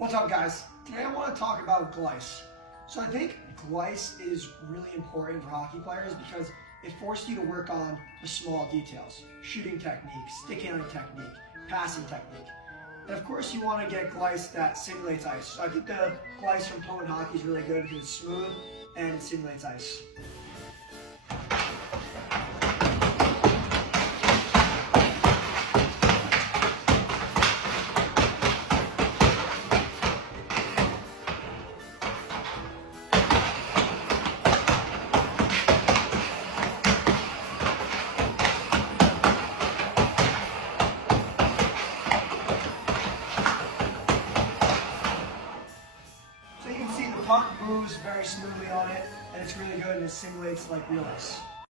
What's up, guys? Today I want to talk about Glice. So I think Glice is really important for hockey players because it forces you to work on the small details: shooting technique, stick handling technique, passing technique. And of course you want to get Glice that simulates ice. So I think the Glice from Poland Hockey is really good because it's smooth and it simulates ice. So you can see the puck moves very smoothly on it, and it's really good and it simulates like real ice.